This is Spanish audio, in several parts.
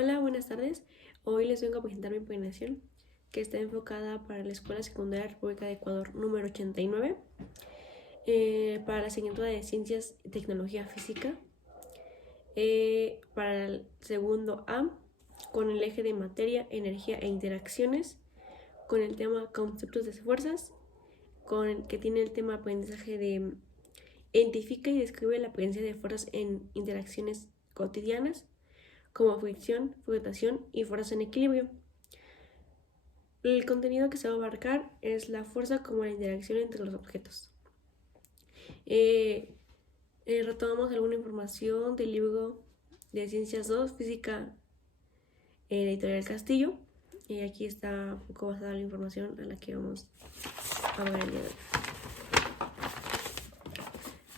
Hola, buenas tardes. Hoy les vengo a presentar mi impugnación que está enfocada para la Escuela Secundaria República de Ecuador número 89 para la asignatura de Ciencias y Tecnología Física para el segundo A con el eje de materia, energía e interacciones, con el tema conceptos de fuerzas, con el que tiene el tema aprendizaje de identifica y describe la presencia de fuerzas en interacciones cotidianas como fricción, flotación y fuerzas en equilibrio. El contenido que se va a abarcar es la fuerza como la interacción entre los objetos. Retomamos alguna información del libro de Ciencias 2, Física, Editorial Castillo. Y aquí está un poco basada la información a la que vamos a ver el día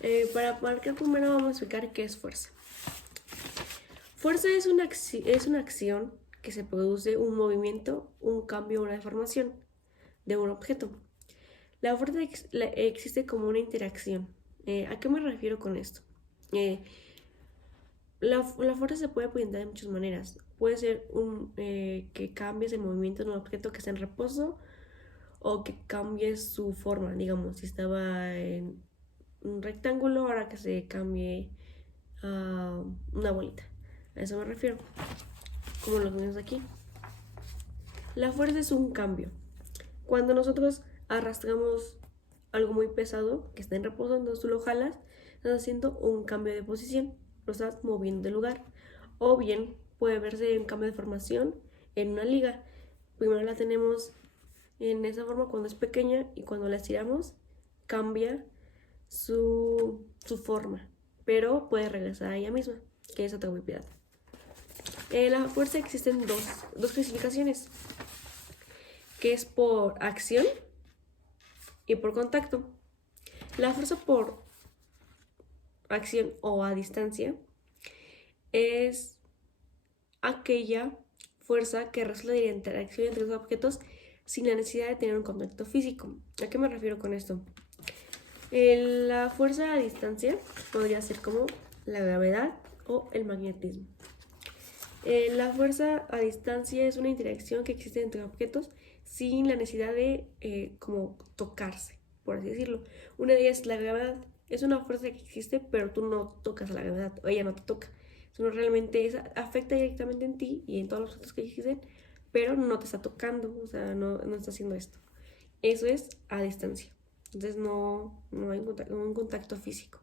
de hoy. Para abarcar primero vamos a explicar qué es fuerza. Fuerza es una acción que se produce un movimiento, un cambio o una deformación de un objeto. La fuerza existe como una interacción. ¿A qué me refiero con esto? La fuerza se puede presentar de muchas maneras. Puede ser que cambies el movimiento de un objeto que está en reposo o que cambies su forma. Digamos, si estaba en un rectángulo, ahora que se cambie a una bolita. A eso me refiero. Como lo tenemos aquí. La fuerza es un cambio. Cuando nosotros arrastramos algo muy pesado que está en reposo, entonces tú lo jalas, estás haciendo un cambio de posición, lo estás moviendo de lugar. O bien puede verse un cambio de formación en una liga. Primero la tenemos en esa forma cuando es pequeña y cuando la estiramos cambia su forma, pero puede regresar a ella misma, que es otra propiedad. La fuerza existen dos clasificaciones, que es por acción y por contacto. La fuerza por acción o a distancia es aquella fuerza que resulta de la interacción entre los objetos sin la necesidad de tener un contacto físico. ¿A qué me refiero con esto? La fuerza a distancia podría ser como la gravedad o el magnetismo. La fuerza a distancia es una interacción que existe entre objetos sin la necesidad de como tocarse, por así decirlo. Una de ellas es la gravedad. Es una fuerza que existe, pero tú no tocas a la gravedad, o ella no te toca. Sino realmente esa afecta directamente en ti y en todos los objetos que existen, pero no te está tocando, o sea, no está haciendo esto. Eso es a distancia. Entonces no hay un contacto físico.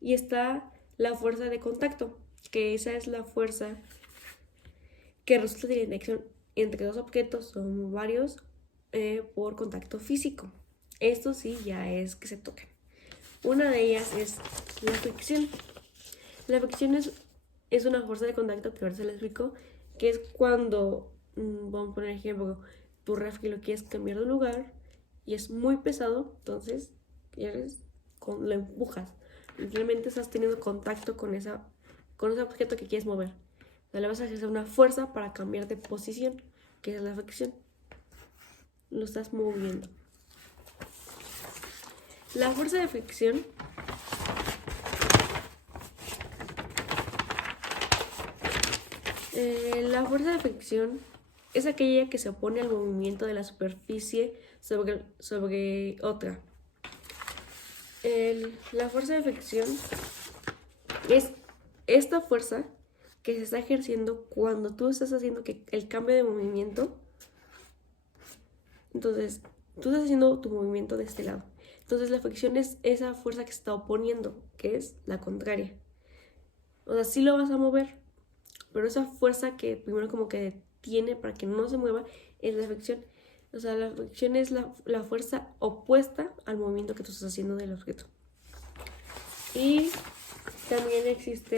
Y está la fuerza de contacto, que esa es la fuerza que resulta de la interacción entre dos objetos, son varios, por contacto físico. Esto sí ya es que se tocan. Una de ellas es la fricción. La fricción es una fuerza de contacto que ahora se les explico, que es cuando, vamos a poner ejemplo, tu refri lo quieres cambiar de lugar y es muy pesado, entonces lo empujas. Realmente estás teniendo contacto con ese objeto que quieres mover. O sea, le vas a ejercer una fuerza para cambiar de posición, que es la fricción. Lo estás moviendo. La fuerza de fricción es aquella que se opone al movimiento de la superficie sobre otra. La fuerza de fricción es esta fuerza que se está ejerciendo cuando tú estás haciendo que el cambio de movimiento. Entonces, tú estás haciendo tu movimiento de este lado. Entonces, la fricción es esa fuerza que se está oponiendo, que es la contraria. O sea, sí lo vas a mover, pero esa fuerza que primero como que detiene para que no se mueva es la fricción. O sea, la fricción es la fuerza opuesta al movimiento que tú estás haciendo del objeto. Y también existe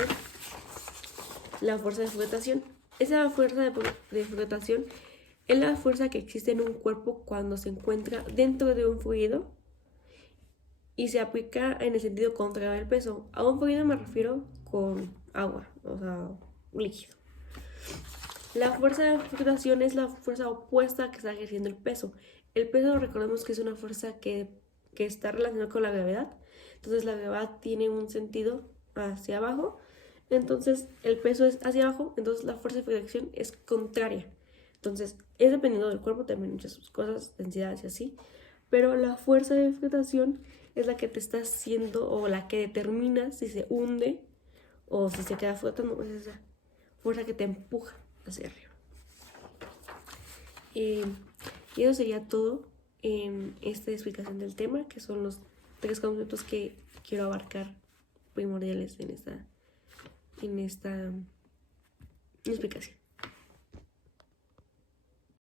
la fuerza de flotación. Esa fuerza de flotación es la fuerza que existe en un cuerpo cuando se encuentra dentro de un fluido y se aplica en el sentido contrario al peso. A un fluido me refiero con agua, o sea, líquido. La fuerza de flotación es la fuerza opuesta que está ejerciendo el peso. El peso, recordemos que es una fuerza que está relacionada con la gravedad. Entonces la gravedad tiene un sentido hacia abajo entonces el peso es hacia abajo, entonces la fuerza de fricción es contraria. Entonces, es dependiendo del cuerpo, también muchas cosas, densidades y así, pero la fuerza de flotación es la que te está haciendo o la que determina si se hunde o si se queda flotando. Es esa fuerza que te empuja hacia arriba. Y eso sería todo en esta explicación del tema, que son los 3 conceptos que quiero abarcar primordiales en esta explicación.